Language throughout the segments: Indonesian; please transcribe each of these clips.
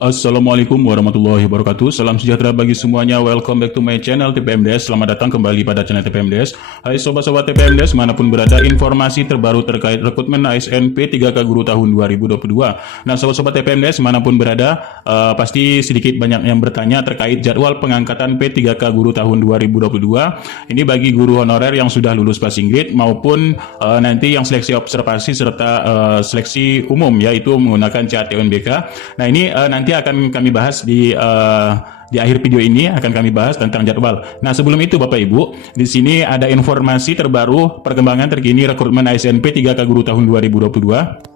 Assalamualaikum warahmatullahi wabarakatuh. Salam sejahtera bagi semuanya. Welcome back to my channel TPMDS. Selamat datang kembali pada channel TPMDS. Hai sobat-sobat TPMDS, manapun berada, informasi terbaru terkait rekrutmen ASN P3K Guru tahun 2022. Nah, sobat-sobat TPMDS, manapun berada, pasti sedikit banyak yang bertanya terkait jadwal pengangkatan P3K Guru tahun 2022. Ini bagi guru honorer yang sudah lulus passing grade maupun nanti yang seleksi observasi serta seleksi umum, yaitu menggunakan CAT-UNBK. Nah, ini nanti akan kami bahas di akhir video ini akan kami bahas tentang jadwal. Nah, sebelum itu Bapak Ibu, di sini ada informasi terbaru perkembangan terkini rekrutmen ASN P3K Guru tahun 2022.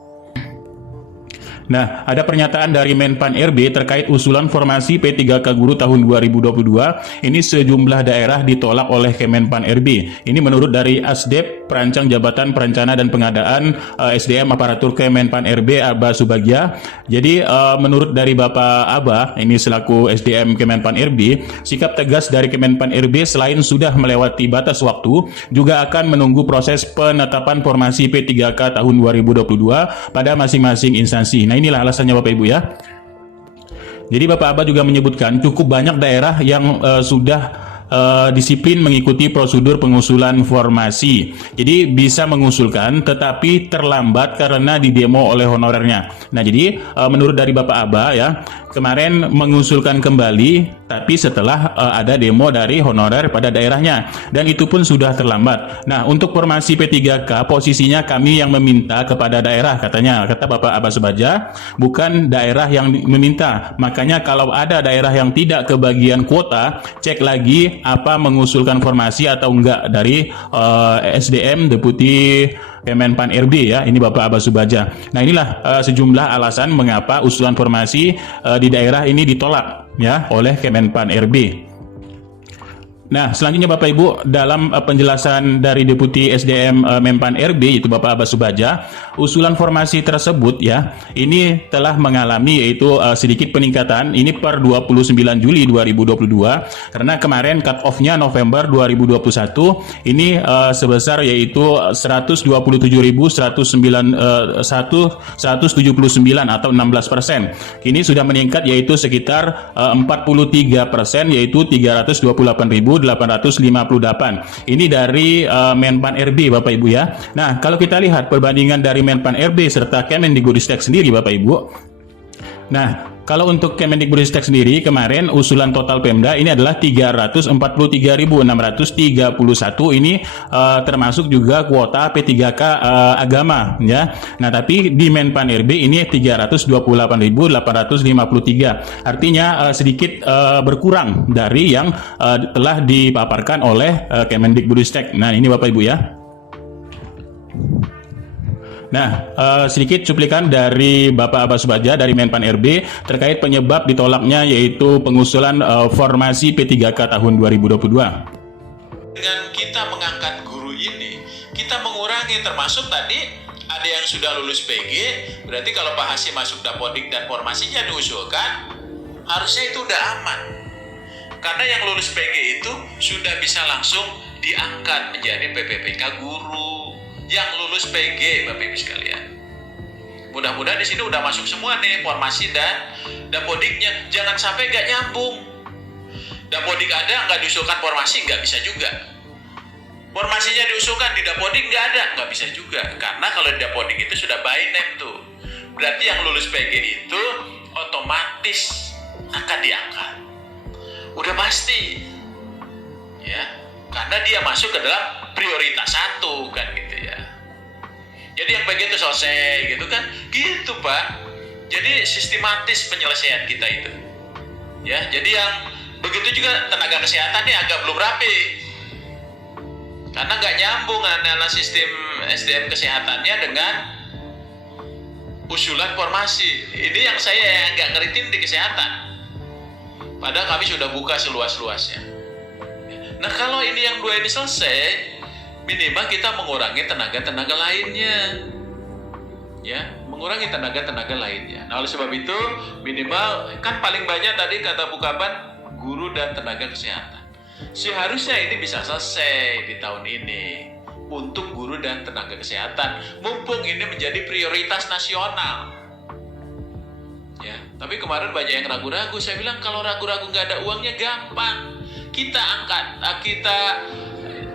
Nah, ada pernyataan dari Menpan RB terkait usulan formasi P3K Guru tahun 2022. Ini sejumlah daerah ditolak oleh Kemenpan RB. Ini menurut dari Asdep, Perancang Jabatan Perencana dan Pengadaan SDM Aparatur Kemenpan RB, Aba Subagja. Jadi menurut dari Bapak Aba, ini selaku SDM Kemenpan RB, sikap tegas dari Kemenpan RB selain sudah melewati batas waktu, juga akan menunggu proses penetapan formasi P3K tahun 2022 pada masing-masing instansi. Nah, inilah alasannya Bapak Ibu ya. Jadi Bapak Aba juga menyebutkan cukup banyak daerah yang sudah disiplin mengikuti prosedur pengusulan formasi. Jadi bisa mengusulkan tetapi terlambat karena didemo oleh honorernya. Nah, jadi menurut dari Bapak Aba ya, kemarin mengusulkan kembali tapi setelah ada demo dari honorer pada daerahnya, dan itu pun sudah terlambat. Nah, untuk formasi P3K posisinya kami yang meminta kepada daerah, kata Bapak Aba Subagja, bukan daerah yang meminta. Makanya kalau ada daerah yang tidak kebagian kuota, cek lagi apa mengusulkan formasi atau enggak dari SDM Deputi Kemenpan RB ya, ini Bapak Aba Subagja. Nah, inilah sejumlah alasan mengapa usulan formasi di daerah ini ditolak ya oleh Kemenpan RB. Nah, selanjutnya Bapak Ibu, dalam penjelasan dari Deputi SDM Menpan RB, yaitu Bapak Aba Subagja, usulan formasi tersebut ya, ini telah mengalami yaitu sedikit peningkatan ini per 29 Juli 2022, karena kemarin cut off-nya November 2021 ini sebesar yaitu 127.179 atau 16%. Kini sudah meningkat yaitu sekitar 43%, yaitu 328.858. Ini dari Menpan RB Bapak Ibu ya. Nah, kalau kita lihat perbandingan dari Menpan RB serta Kemendikbudristek sendiri Bapak Ibu. Nah, kalau untuk Kemendikbudristek sendiri kemarin usulan total Pemda ini adalah 343.631, ini termasuk juga kuota P3K agama ya. Nah, tapi di Menpan RB ini 328.853. Artinya sedikit berkurang dari yang telah dipaparkan oleh Kemendikbudristek. Nah, ini Bapak Ibu ya. Nah, sedikit cuplikan dari Bapak Aba Subagja dari Menpan RB terkait penyebab ditolaknya yaitu pengusulan formasi P3K tahun 2022. Dengan kita mengangkat guru ini, kita mengurangi, termasuk tadi ada yang sudah lulus PG, berarti kalau Pak Hasim masuk Dapodik dan formasinya diusulkan, harusnya itu udah aman. Karena yang lulus PG itu sudah bisa langsung diangkat menjadi PPPK guru. Yang lulus PG, Bapak Ibu sekalian. Mudah-mudahan di sini udah masuk semua nih formasi dan Dapodiknya. Jangan sampai nggak nyambung. Dapodik ada nggak diusulkan formasi, nggak bisa juga. Formasinya diusulkan di Dapodik nggak ada, nggak bisa juga. Karena kalau di Dapodik itu sudah by name tuh. Berarti yang lulus PG itu otomatis akan diangkat. Udah pasti, ya. Karena dia masuk ke dalam prioritas 1 kan gitu ya. Jadi yang begitu selesai gitu kan, gitu Pak. Jadi sistematis penyelesaian kita itu. Ya, jadi yang begitu juga tenaga kesehatan nih agak belum rapi. Karena nggak nyambung antara sistem SDM kesehatannya dengan usulan formasi. Ini yang saya nggak ngeritin di kesehatan. Padahal kami sudah buka seluas-luasnya. Nah, kalau ini yang dua ini selesai, minimal kita mengurangi tenaga-tenaga lainnya. Ya, mengurangi tenaga-tenaga lainnya. Nah, oleh sebab itu, minimal, kan paling banyak tadi kata Bu Kaban, guru dan tenaga kesehatan. Seharusnya ini bisa selesai di tahun ini untuk guru dan tenaga kesehatan. Mumpung ini menjadi prioritas nasional. Ya, Tapi kemarin banyak yang ragu-ragu. Saya bilang kalau ragu-ragu nggak ada uangnya gampang. Kita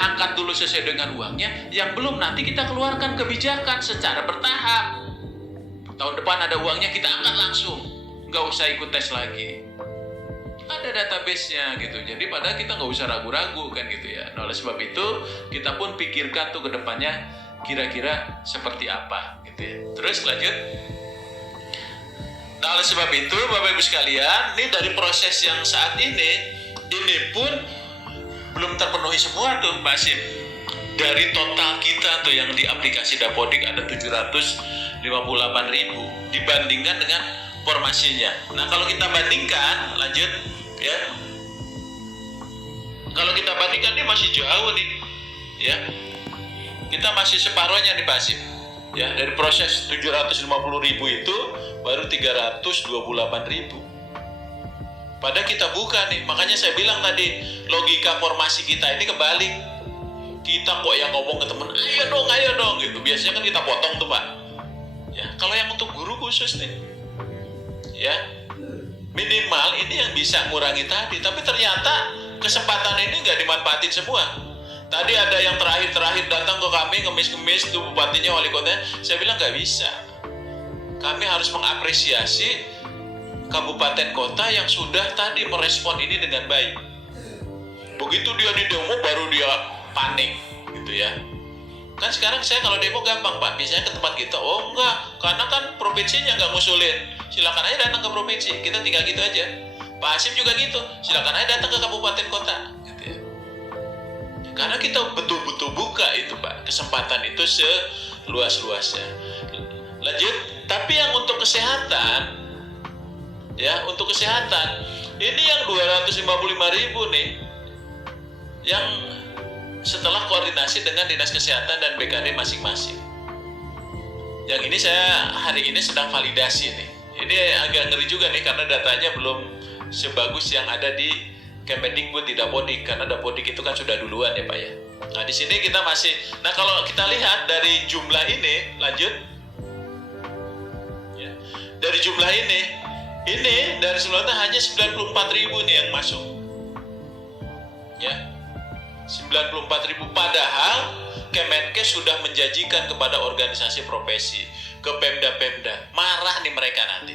angkat dulu sesuai dengan uangnya. Yang belum nanti kita keluarkan kebijakan secara bertahap. Tahun depan ada uangnya kita angkat langsung. Nggak usah ikut tes lagi. Ada database-nya gitu. Jadi padahal kita nggak usah ragu-ragu kan gitu ya. Nah, oleh sebab itu kita pun pikirkan tuh ke depannya kira-kira seperti apa gitu ya. Terus lanjut. Nah, oleh sebab itu Bapak Ibu sekalian, ini dari proses yang saat ini pun belum terpenuhi semua tuh Pak Sim. Dari total kita tuh yang di aplikasi Dapodik ada 758.000 dibandingkan dengan formasinya. Nah, kalau kita bandingkan, lanjut ya. Kalau kita bandingkan ini masih jauh nih ya. Kita masih separuhnya nih Pak Sim. Ya, dari proses 750.000 itu baru 328.000. Padahal kita buka nih, makanya saya bilang tadi logika formasi kita ini kebalik. Kita kok yang ngomong ke teman, ayo dong gitu. Biasanya kan kita potong tuh Pak. Ya, kalau yang untuk guru khusus nih, ya minimal ini yang bisa ngurangi tadi. Tapi ternyata kesempatan ini nggak dimanfaatin semua. Tadi ada yang terakhir datang ke kami ngemis-ngemis tuh bupatinya, wali kotanya. Saya bilang nggak bisa. Kami harus mengapresiasi kabupaten kota yang sudah tadi merespon ini dengan baik. Begitu dia di demo baru dia panik gitu ya. Kan sekarang saya kalau demo gampang Pak. Biasanya ke tempat kita, oh enggak, karena kan provinsinya nggak ngusulin. Silakan aja datang ke provinsi, kita tinggal gitu aja. Pak Hasim juga gitu, silakan aja datang ke kabupaten kota. Karena kita betul-betul buka itu Pak, kesempatan itu seluas-luasnya. Lanjut, tapi yang untuk kesehatan, ya untuk kesehatan, ini yang 255.000 nih, yang setelah koordinasi dengan Dinas Kesehatan dan BKD masing-masing. Yang ini saya hari ini sedang validasi nih. Ini agak ngeri juga nih karena datanya belum sebagus yang ada di Kemendikbud di Dapodik, karena Dapodik itu kan sudah duluan ya Pak ya. Nah di sini kita masih, nah kalau kita lihat dari jumlah ini, lanjut, ya, dari jumlah ini dari sebelumnya hanya 94.000 nih yang masuk, ya, 94.000. Padahal Kemenkes sudah menjanjikan kepada organisasi profesi, ke Pemda-Pemda, marah nih mereka nanti,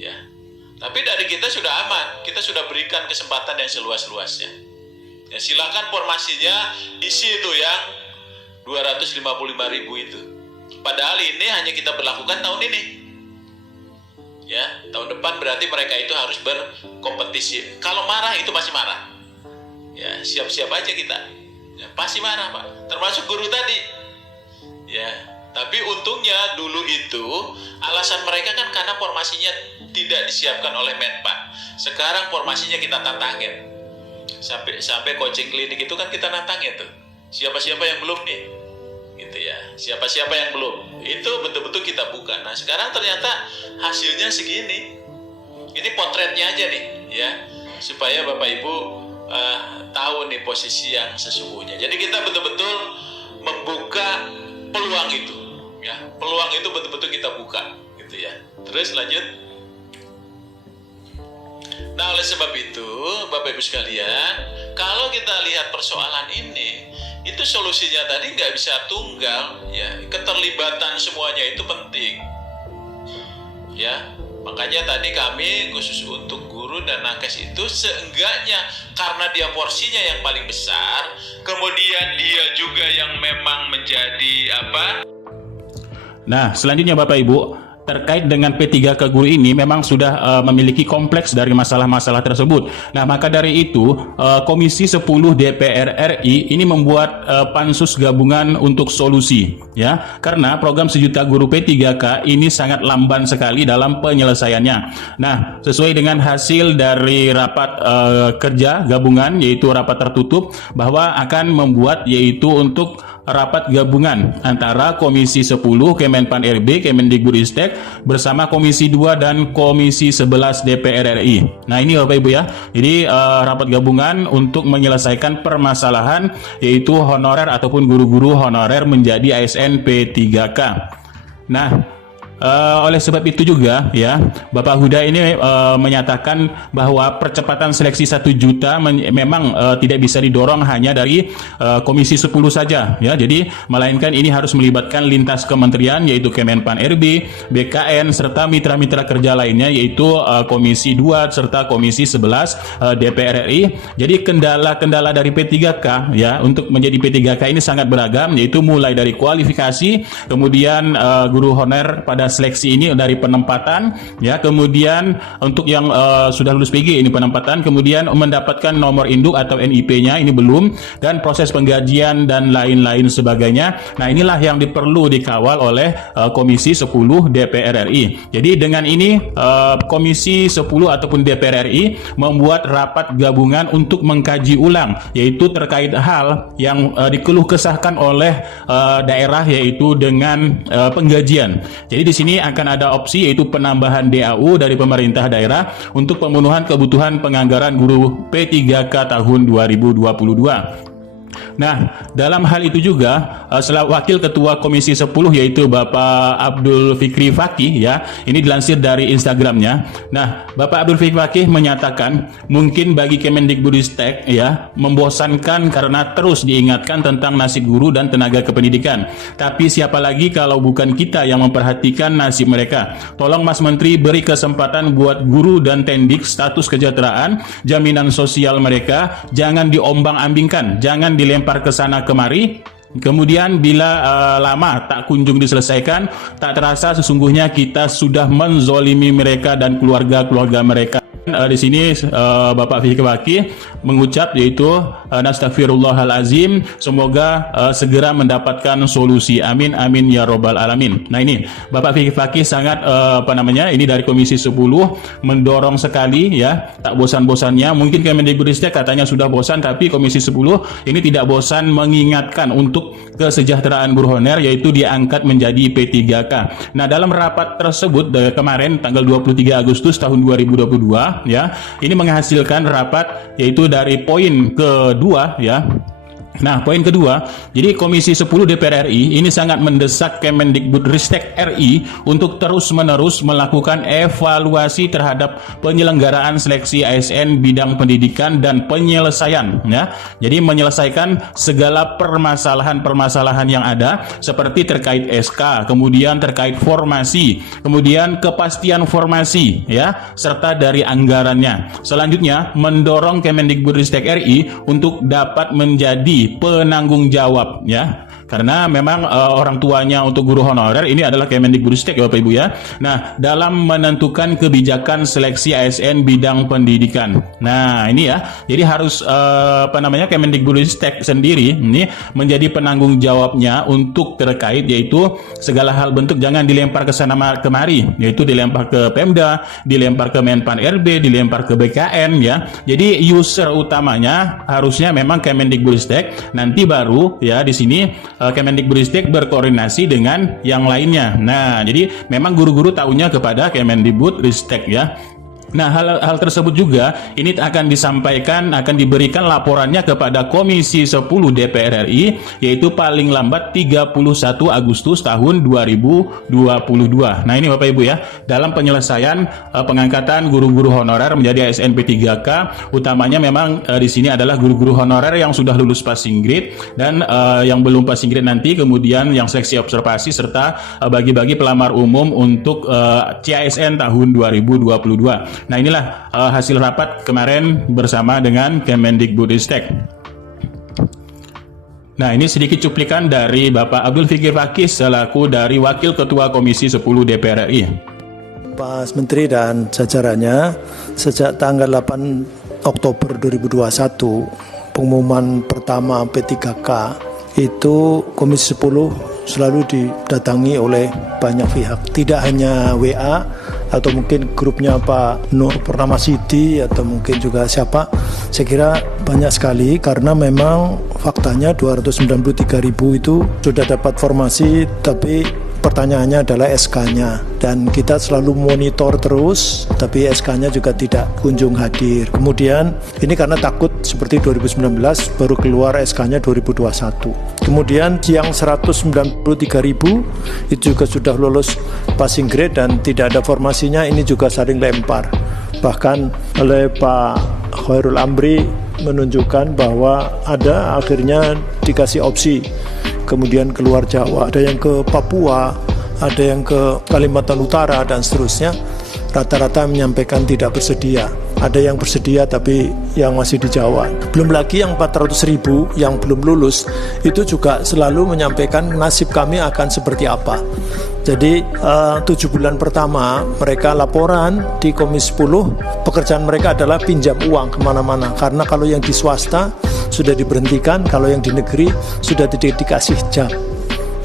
ya. Tapi dari kita sudah aman, kita sudah berikan kesempatan yang seluas-luasnya. Ya, silakan formasinya isi itu yang 255.000 itu. Padahal ini hanya kita berlakukan tahun ini. Ya, tahun depan berarti mereka itu harus berkompetisi. Kalau marah itu pasti marah. Ya, siap-siap aja kita. Ya, pasti marah Pak. Termasuk guru tadi. Ya. Tapi untungnya dulu itu alasan mereka kan karena formasinya tidak disiapkan oleh Menpan. Sekarang formasinya kita tantangin. Sampai coaching klinik itu kan kita nantangin tuh. Siapa-siapa yang belum nih? Gitu ya. Siapa-siapa yang belum? Itu betul-betul kita buka. Nah, sekarang ternyata hasilnya segini. Ini potretnya aja nih, ya. Supaya Bapak Ibu tahu nih posisi yang sesungguhnya. Jadi kita betul-betul membuka peluang itu. Ya, peluang itu betul-betul kita buka gitu ya. Terus lanjut. Nah, oleh sebab itu Bapak Ibu sekalian, kalau kita lihat persoalan ini, itu solusinya tadi nggak bisa tunggal ya. Keterlibatan semuanya itu penting. Ya, makanya tadi kami khusus untuk guru dan nakes itu seenggaknya karena dia porsinya yang paling besar, kemudian dia juga yang memang menjadi apa? Nah, selanjutnya Bapak Ibu, terkait dengan P3K Guru ini memang sudah memiliki kompleks dari masalah-masalah tersebut. Nah, maka dari itu Komisi 10 DPR RI ini membuat pansus gabungan untuk solusi, ya. Karena program 1 juta guru P3K ini sangat lamban sekali dalam penyelesaiannya. Nah, sesuai dengan hasil dari rapat kerja gabungan, yaitu rapat tertutup, bahwa akan membuat yaitu untuk rapat gabungan antara Komisi 10 Kemenpan RB, Kemendikbudristek bersama Komisi 2 dan Komisi 11 DPR RI. Nah, ini Bapak Ibu ya. Jadi rapat gabungan untuk menyelesaikan permasalahan yaitu honorer ataupun guru-guru honorer menjadi ASN P3K. Nah, oleh sebab itu juga ya Bapak Huda ini menyatakan bahwa percepatan seleksi 1 juta memang tidak bisa didorong hanya dari Komisi 10 saja ya. Jadi melainkan ini harus melibatkan lintas kementerian yaitu Kemenpan RB, BKN serta mitra-mitra kerja lainnya yaitu Komisi 2 serta Komisi 11 DPR RI. Jadi kendala-kendala dari P3K ya untuk menjadi P3K ini sangat beragam, yaitu mulai dari kualifikasi, kemudian guru honorer pada seleksi ini dari penempatan ya, kemudian untuk yang sudah lulus PG ini penempatan, kemudian mendapatkan nomor induk atau NIP-nya ini belum, dan proses penggajian dan lain-lain sebagainya. Nah, inilah yang perlu dikawal oleh Komisi 10 DPR RI. Jadi dengan ini Komisi 10 ataupun DPR RI membuat rapat gabungan untuk mengkaji ulang, yaitu terkait hal yang dikeluh kesahkan oleh daerah, yaitu dengan penggajian. Jadi di sini akan ada opsi yaitu penambahan DAU dari pemerintah daerah untuk pemenuhan kebutuhan penganggaran guru P3K tahun 2022. Nah, dalam hal itu juga selaku Wakil Ketua Komisi 10 yaitu Bapak Abdul Fikri Fakih ya, ini dilansir dari Instagramnya. Nah, Bapak Abdul Fikri Fakih menyatakan mungkin bagi Kemendikbudristek ya membosankan karena terus diingatkan tentang nasib guru dan tenaga kependidikan. Tapi siapa lagi kalau bukan kita yang memperhatikan nasib mereka? Tolong Mas Menteri beri kesempatan buat guru dan tendik status kesejahteraan, jaminan sosial mereka jangan diombang-ambingkan, jangan dilempar ke sana kemari. Kemudian bila lama tak kunjung diselesaikan, tak terasa sesungguhnya kita sudah menzolimi mereka dan keluarga-keluarga mereka. Di sini Bapak Fikri Fakih mengucap yaitu Nastaghfirullahalazim, semoga segera mendapatkan solusi, amin amin ya robbal alamin. Nah, ini Bapak Fikri Fakih sangat ini dari Komisi 10 mendorong sekali ya, tak bosan-bosannya. Mungkin Kemendikbudristek katanya sudah bosan, tapi Komisi 10 ini tidak bosan mengingatkan untuk kesejahteraan guru honorer, yaitu diangkat menjadi P3K. Nah, dalam rapat tersebut kemarin tanggal 23 Agustus tahun 2022 ya, ini menghasilkan rapat yaitu dari poin kedua ya. Nah, poin kedua, jadi Komisi 10 DPR RI ini sangat mendesak Kemendikbudristek RI untuk terus-menerus melakukan evaluasi terhadap penyelenggaraan seleksi ASN bidang pendidikan dan penyelesaian ya. Jadi menyelesaikan segala permasalahan-permasalahan yang ada seperti terkait SK, kemudian terkait formasi, kemudian kepastian formasi ya, serta dari anggarannya. Selanjutnya, mendorong Kemendikbudristek RI untuk dapat menjadi penanggung jawab ya, karena memang orang tuanya untuk guru honorer ini adalah Kemendikbudristek ya Bapak Ibu ya. Nah, dalam menentukan kebijakan seleksi ASN bidang pendidikan. Nah, ini ya, jadi harus Kemendikbudristek sendiri ini menjadi penanggung jawabnya untuk terkait yaitu segala hal bentuk, jangan dilempar ke sana kemari, yaitu dilempar ke Pemda, dilempar ke Menpan RB, dilempar ke BKN ya. Jadi user utamanya harusnya memang Kemendikbudristek, nanti baru ya di sini Kemendikbudristek berkoordinasi dengan yang lainnya. Nah, jadi memang guru-guru tahunya kepada Kemendikbudristek ya. Nah, hal tersebut juga ini akan disampaikan, akan diberikan laporannya kepada Komisi 10 DPR RI, yaitu paling lambat 31 Agustus tahun 2022. Nah, ini Bapak Ibu ya, dalam penyelesaian pengangkatan guru-guru honorer menjadi ASN P3K, utamanya memang di sini adalah guru-guru honorer yang sudah lulus passing grade dan yang belum passing grade nanti, kemudian yang seleksi observasi serta bagi-bagi pelamar umum untuk CASN tahun 2022. Nah, inilah hasil rapat kemarin bersama dengan Kemendikbudristek. Nah, ini sedikit cuplikan dari Bapak Abdul Fikri Fakih selaku dari Wakil Ketua Komisi 10 DPR RI. Pak Menteri dan jajarannya, sejak tanggal 8 Oktober 2021, pengumuman pertama P3K itu Komisi 10 selalu didatangi oleh banyak pihak, tidak hanya WA atau mungkin grupnya Pak Nur Purnama Sidi atau mungkin juga siapa. Saya kira banyak sekali, karena memang faktanya 293.000 itu sudah dapat formasi, tapi pertanyaannya adalah SK-nya, dan kita selalu monitor terus, tapi SK-nya juga tidak kunjung hadir. Kemudian ini karena takut seperti 2019 baru keluar SK-nya 2021. Kemudian yang 193.000 itu juga sudah lulus passing grade dan tidak ada formasinya, ini juga saling lempar. Bahkan oleh Pak Khairul Amri menunjukkan bahwa ada akhirnya dikasih opsi, kemudian keluar Jawa, ada yang ke Papua, ada yang ke Kalimantan Utara dan seterusnya. Rata-rata menyampaikan tidak bersedia. Ada yang bersedia tapi yang masih di Jawa. Belum lagi yang 400.000 yang belum lulus, itu juga selalu menyampaikan nasib kami akan seperti apa. Jadi 7 bulan pertama mereka laporan di Komisi 10, pekerjaan mereka adalah pinjam uang kemana-mana. Karena kalau yang di swasta sudah diberhentikan, kalau yang di negeri sudah tidak dikasih jam.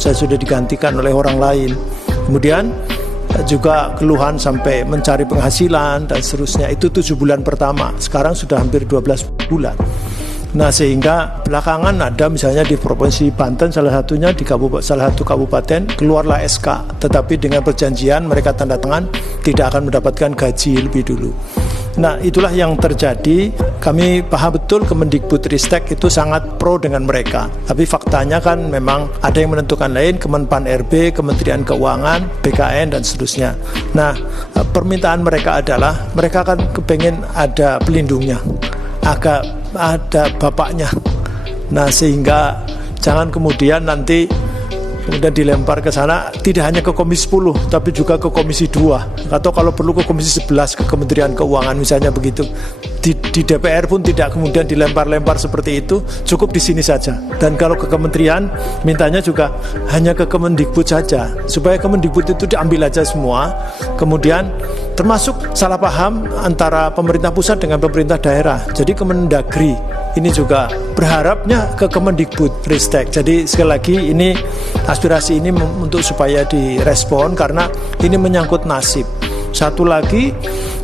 Saya sudah digantikan oleh orang lain. Kemudian juga keluhan sampai mencari penghasilan dan seterusnya. Itu 7 bulan pertama. Sekarang sudah hampir 12 bulan. Nah, sehingga belakangan ada misalnya di Provinsi Banten, salah satunya di salah satu kabupaten keluarlah SK, tetapi dengan perjanjian mereka tanda tangan tidak akan mendapatkan gaji lebih dulu. Nah, itulah yang terjadi. Kami paham betul Kemendikbudristek itu sangat pro dengan mereka. Tapi faktanya kan memang ada yang menentukan lain, Kemenpan RB, Kementerian Keuangan, BKN, dan seterusnya. Nah, permintaan mereka adalah mereka kan kepengen ada pelindungnya, agak ada bapaknya. Nah, sehingga jangan kemudian nanti kemudian dilempar ke sana, tidak hanya ke Komisi 10 tapi juga ke Komisi 2 atau kalau perlu ke Komisi 11, ke Kementerian Keuangan misalnya begitu. Di DPR pun tidak kemudian dilempar-lempar seperti itu, cukup di sini saja. Dan kalau ke kementerian mintanya juga hanya ke Kemendikbud saja, supaya Kemendikbud itu diambil aja semua. Kemudian termasuk salah paham antara pemerintah pusat dengan pemerintah daerah. Jadi Kemendagri ini juga berharapnya ke Kemendikbudristek. Jadi sekali lagi ini aspirasi ini untuk supaya direspon karena ini menyangkut nasib. Satu lagi,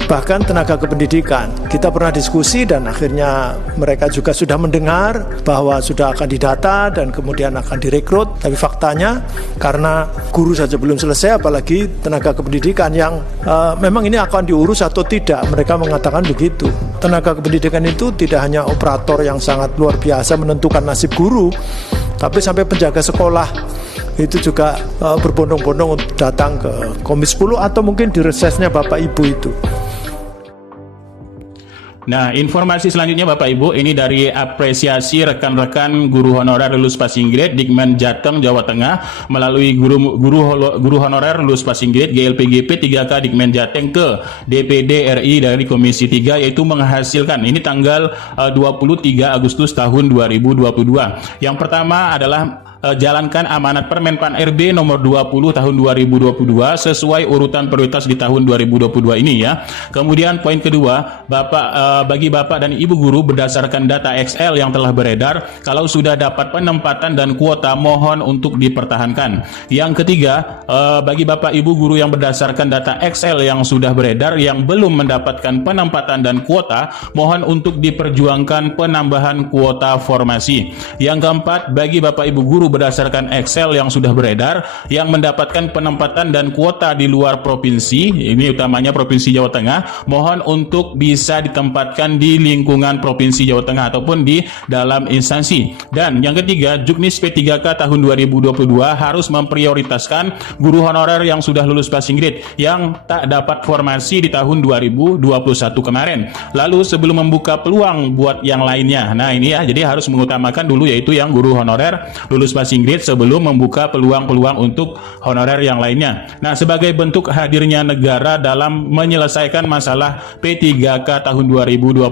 bahkan tenaga kependidikan. Kita pernah diskusi dan akhirnya mereka juga sudah mendengar bahwa sudah akan didata dan kemudian akan direkrut. Tapi faktanya karena guru saja belum selesai, apalagi tenaga kependidikan yang memang ini akan diurus atau tidak. Mereka mengatakan begitu. Tenaga kependidikan itu tidak hanya operator yang sangat luar biasa menentukan nasib guru, tapi sampai penjaga sekolah itu juga berbondong-bondong untuk datang ke Komisi 10 atau mungkin di resesnya Bapak Ibu itu. Nah, informasi selanjutnya Bapak Ibu, ini dari apresiasi rekan-rekan guru honorer lulus passing grade Dikmen Jateng Jawa Tengah melalui guru honorer lulus passing grade GLPGP 3K Dikmen Jateng ke DPD RI dari Komisi 3, yaitu menghasilkan ini tanggal 23 Agustus tahun 2022. Yang pertama adalah jalankan amanat Permenpan RB nomor 20 tahun 2022 sesuai urutan prioritas di tahun 2022 ini ya. Kemudian poin kedua, bagi Bapak dan Ibu guru berdasarkan data XL yang telah beredar, kalau sudah dapat penempatan dan kuota mohon untuk dipertahankan. Yang ketiga, bagi Bapak Ibu guru yang berdasarkan data XL yang sudah beredar yang belum mendapatkan penempatan dan kuota, mohon untuk diperjuangkan penambahan kuota formasi. Yang keempat, bagi Bapak Ibu guru berdasarkan Excel yang sudah beredar yang mendapatkan penempatan dan kuota di luar provinsi, ini utamanya Provinsi Jawa Tengah, mohon untuk bisa ditempatkan di lingkungan Provinsi Jawa Tengah ataupun di dalam instansi. Dan yang ketiga, Juknis P3K tahun 2022 harus memprioritaskan guru honorer yang sudah lulus passing grade yang tak dapat formasi di tahun 2021 kemarin. Lalu sebelum membuka peluang buat yang lainnya, nah ini ya, jadi harus mengutamakan dulu yaitu yang guru honorer lulus passing grade sebelum membuka peluang-peluang untuk honorer yang lainnya. Nah, sebagai bentuk hadirnya negara dalam menyelesaikan masalah P3K tahun 2021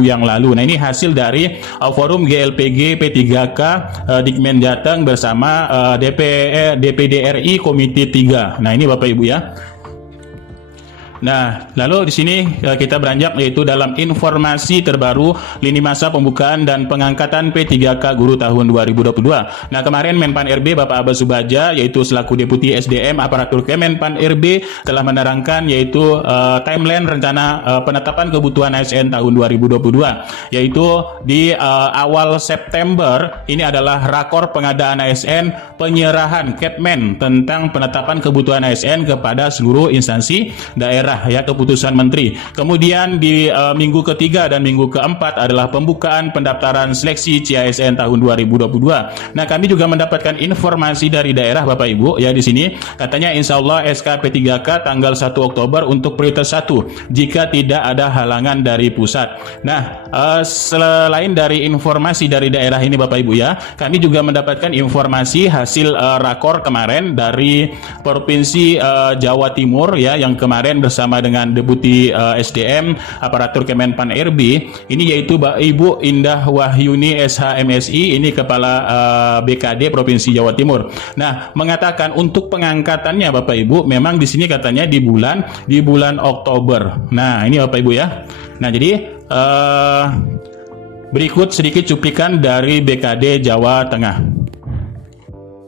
yang lalu. Nah, ini hasil dari forum GLPG P3K Dikmen Jateng bersama DPD RI Komite 3. Nah, ini Bapak Ibu ya. Nah, lalu di sini kita beranjak yaitu dalam informasi terbaru lini masa pembukaan dan pengangkatan P3K guru tahun 2022. Nah, kemarin Menpan RB Bapak Abbas Subadja yaitu selaku Deputi SDM Aparatur Kemenpan RB telah menerangkan yaitu timeline rencana penetapan kebutuhan ASN tahun 2022, yaitu di awal September ini adalah rakor pengadaan ASN, penyerahan Kepmen tentang penetapan kebutuhan ASN kepada seluruh instansi daerah daerah ya, keputusan menteri. Kemudian di minggu ketiga dan minggu keempat adalah pembukaan pendaftaran seleksi CASN tahun 2022. Nah, kami juga mendapatkan informasi dari daerah Bapak Ibu ya, di sini katanya insya Allah SK P3K tanggal 1 Oktober untuk prioritas 1 jika tidak ada halangan dari pusat. Nah, selain dari informasi dari daerah ini Bapak Ibu ya, kami juga mendapatkan informasi hasil rakor kemarin dari Provinsi Jawa Timur ya, yang kemarin bersama dengan Deputi SDM Aparatur Kemenpan RB, ini yaitu Ibu Indah Wahyuni SHMSI, ini Kepala BKD Provinsi Jawa Timur. Nah, mengatakan untuk pengangkatannya Bapak Ibu memang di sini katanya di bulan Oktober. Nah, ini Bapak Ibu ya. Nah, jadi berikut sedikit cuplikan dari BKD Jawa Tengah.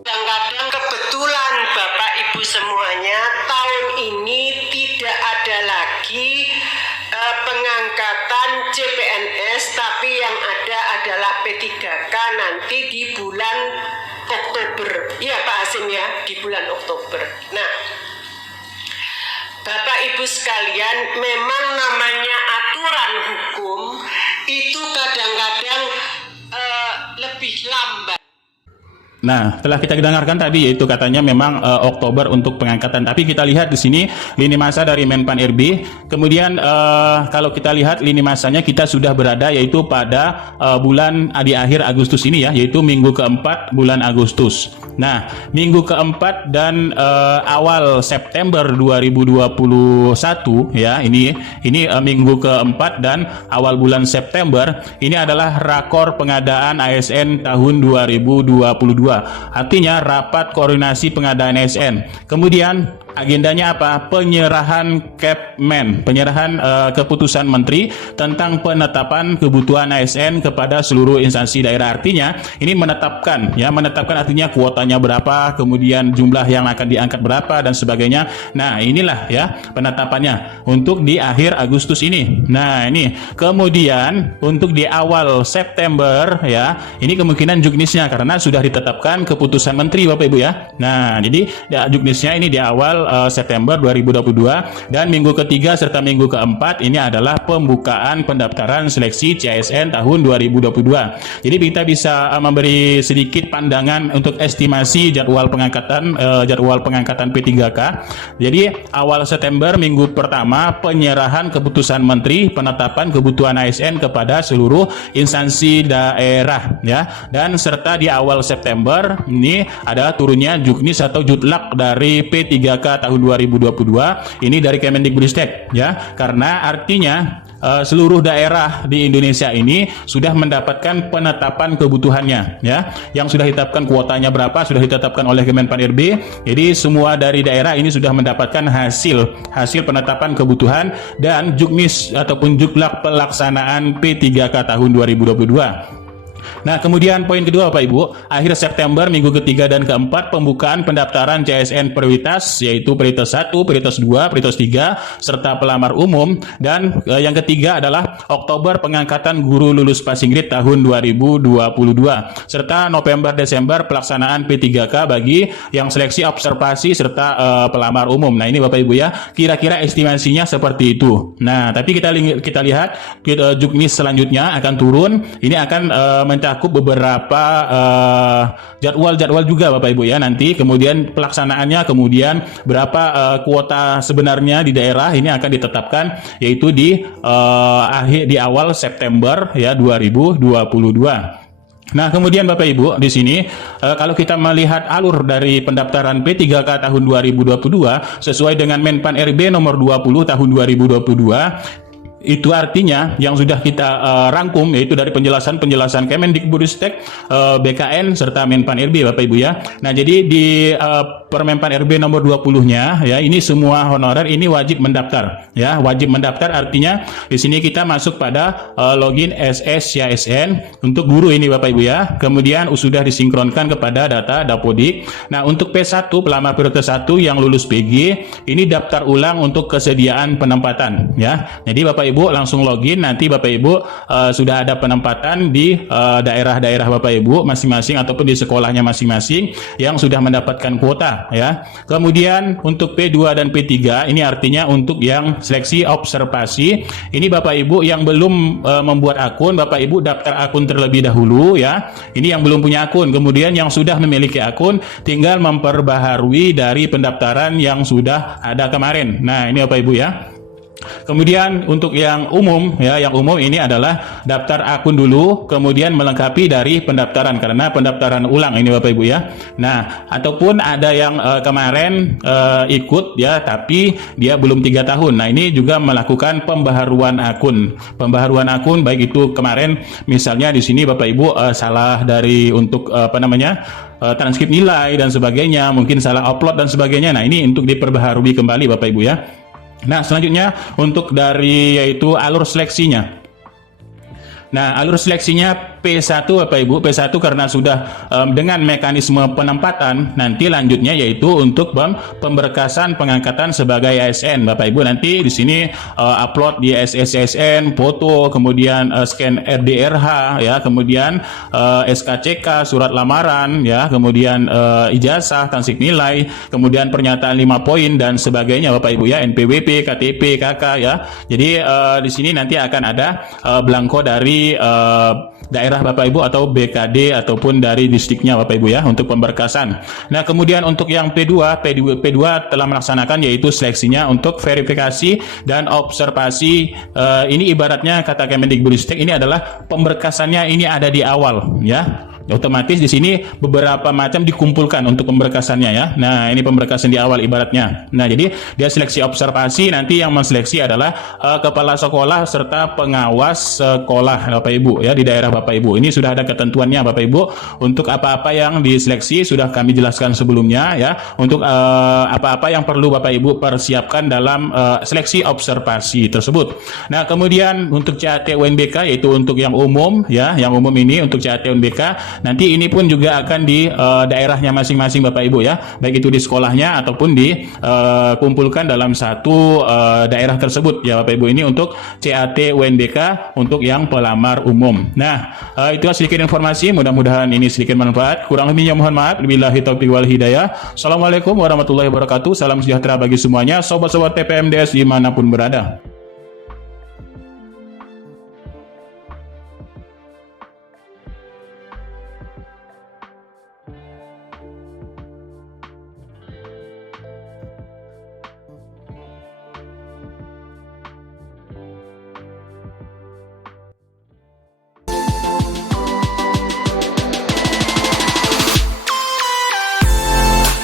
Kadang-kadang kebetulan Bapak Ibu semuanya tahun ini tidak ada lagi pengangkatan CPNS, tapi yang ada adalah P3K nanti di bulan Oktober. Iya Pak Hasim ya, di bulan Oktober. Nah, Bapak Ibu sekalian, memang namanya aturan hukum itu kadang-kadang lebih lambat. Nah, telah kita dengarkan tadi yaitu katanya memang Oktober untuk pengangkatan. Tapi kita lihat di sini lini masa dari Menpan RB. Kemudian kalau kita lihat lini masanya kita sudah berada yaitu pada bulan di akhir Agustus ini ya, yaitu minggu keempat bulan Agustus. Nah, minggu keempat dan awal September 2021 ya, ini minggu keempat dan awal bulan September ini adalah rakor pengadaan ASN tahun 2022. Artinya rapat koordinasi pengadaan ASN. Kemudian agendanya apa? Penyerahan Kepmen, penyerahan keputusan menteri tentang penetapan kebutuhan ASN kepada seluruh instansi daerah. Artinya ini menetapkan artinya kuotanya berapa, kemudian jumlah yang akan diangkat berapa dan sebagainya. Nah, inilah ya penetapannya untuk di akhir Agustus ini. Nah, ini kemudian untuk di awal September ya, ini kemungkinan juknisnya karena sudah ditetapkan keputusan menteri Bapak Ibu ya. Nah, jadi juknisnya ini di awal September 2022 dan minggu ketiga serta minggu keempat ini adalah pembukaan pendaftaran seleksi CASN tahun 2022. Jadi kita bisa memberi sedikit pandangan untuk estimasi jadwal pengangkatan P3K. Jadi awal September minggu pertama penyerahan keputusan menteri penetapan kebutuhan ASN kepada seluruh instansi daerah ya, dan serta di awal September ini adalah turunnya juknis atau jutlak dari P3K tahun 2022 ini dari Kemendikbudristek ya, karena artinya seluruh daerah di Indonesia ini sudah mendapatkan penetapan kebutuhannya ya, yang sudah ditetapkan kuotanya berapa sudah ditetapkan oleh Kemenpan RB. Jadi semua dari daerah ini sudah mendapatkan hasil penetapan kebutuhan dan juknis ataupun juklak pelaksanaan P3K tahun 2022. Nah, kemudian poin kedua Bapak Ibu, akhir September minggu ketiga dan keempat pembukaan pendaftaran CASN prioritas, yaitu prioritas 1, prioritas 2, prioritas 3 serta pelamar umum, dan yang ketiga adalah Oktober pengangkatan guru lulus passing grade tahun 2022 serta November Desember pelaksanaan P3K bagi yang seleksi observasi serta pelamar umum. Nah, ini Bapak Ibu ya, kira-kira estimasinya seperti itu. Nah, tapi kita lihat juknis selanjutnya akan turun, ini akan mencakup beberapa jadwal-jadwal juga Bapak Ibu ya nanti, kemudian pelaksanaannya, kemudian berapa kuota sebenarnya di daerah ini akan ditetapkan yaitu di awal September ya 2022. Nah, kemudian Bapak Ibu di sini kalau kita melihat alur dari pendaftaran P3K tahun 2022 sesuai dengan Menpan RB nomor 20 tahun 2022, itu artinya yang sudah kita rangkum yaitu dari penjelasan Kemendikbudristek, BKN serta Menpan RB Bapak Ibu ya. Nah, jadi di Permenpan RB nomor 20-nya ya, ini semua honorer ini wajib mendaftar ya, wajib mendaftar artinya di sini kita masuk pada login SS CASN untuk guru ini Bapak Ibu ya. Kemudian sudah disinkronkan kepada data Dapodik. Nah, untuk P1 pelamar prioritas 1 yang lulus PG ini daftar ulang untuk kesediaan penempatan ya. Jadi Bapak Ibu langsung login, nanti Bapak Ibu sudah ada penempatan di daerah-daerah Bapak Ibu masing-masing ataupun di sekolahnya masing-masing yang sudah mendapatkan kuota ya. Kemudian untuk P2 dan P3 ini artinya untuk yang seleksi observasi. Ini Bapak Ibu yang belum membuat akun, Bapak Ibu daftar akun terlebih dahulu ya. Ini yang belum punya akun. Kemudian yang sudah memiliki akun tinggal memperbaharui dari pendaftaran yang sudah ada kemarin. Nah, ini Bapak Ibu ya. Kemudian untuk yang umum ya, yang umum ini adalah daftar akun dulu, kemudian melengkapi dari pendaftaran karena pendaftaran ulang ini Bapak Ibu ya. Nah, ataupun ada yang kemarin ikut ya, tapi dia belum 3 tahun. Nah, ini juga melakukan pembaharuan akun. Pembaharuan akun baik itu kemarin misalnya di sini Bapak Ibu salah dari untuk transkrip nilai dan sebagainya, mungkin salah upload dan sebagainya. Nah, ini untuk diperbaharui kembali Bapak Ibu ya. Nah, selanjutnya untuk dari yaitu alur seleksinya. Nah, alur seleksinya P1 Bapak Ibu, P1 karena sudah dengan mekanisme penempatan, nanti lanjutnya yaitu untuk pemberkasan pengangkatan sebagai ASN. Bapak Ibu nanti di sini upload di SSSN, foto, kemudian scan RDRH ya, kemudian SKCK, surat lamaran ya, kemudian ijazah, transkrip nilai, kemudian pernyataan 5 poin dan sebagainya Bapak Ibu ya, NPWP, KTP, KK ya. Jadi di sini nanti akan ada belangko dari daerah Bapak Ibu atau BKD ataupun dari distrik,nya Bapak Ibu ya untuk pemberkasan. Nah, kemudian untuk yang P2 telah melaksanakan yaitu seleksinya untuk verifikasi dan observasi. Ini ibaratnya kata Kemendikbudristek ini adalah pemberkasannya ini ada di awal ya. Otomatis di sini beberapa macam dikumpulkan untuk pemberkasannya ya. Nah, ini pemberkasan di awal ibaratnya. Nah, jadi dia seleksi observasi, nanti yang menseleksi adalah kepala sekolah serta pengawas sekolah Bapak Ibu ya di daerah Bapak Ibu. Ini sudah ada ketentuannya Bapak Ibu. Untuk apa-apa yang diseleksi sudah kami jelaskan sebelumnya ya. Untuk apa-apa yang perlu Bapak Ibu persiapkan dalam seleksi observasi tersebut. Nah, kemudian untuk CAT UNBK yaitu untuk yang umum ya, yang umum ini untuk CAT UNBK. Nanti ini pun juga akan di daerahnya masing-masing Bapak Ibu ya, baik itu di sekolahnya ataupun dikumpulkan dalam satu daerah tersebut ya Bapak Ibu. Ini untuk CAT UNBK untuk yang pelamar umum. Nah, itu sedikit informasi, mudah-mudahan ini sedikit manfaat. Kurang lebihnya mohon maaf. Billahi taufiq wal hidayah. Assalamualaikum warahmatullahi wabarakatuh. Salam sejahtera bagi semuanya, sobat-sobat TPMDS dimanapun berada.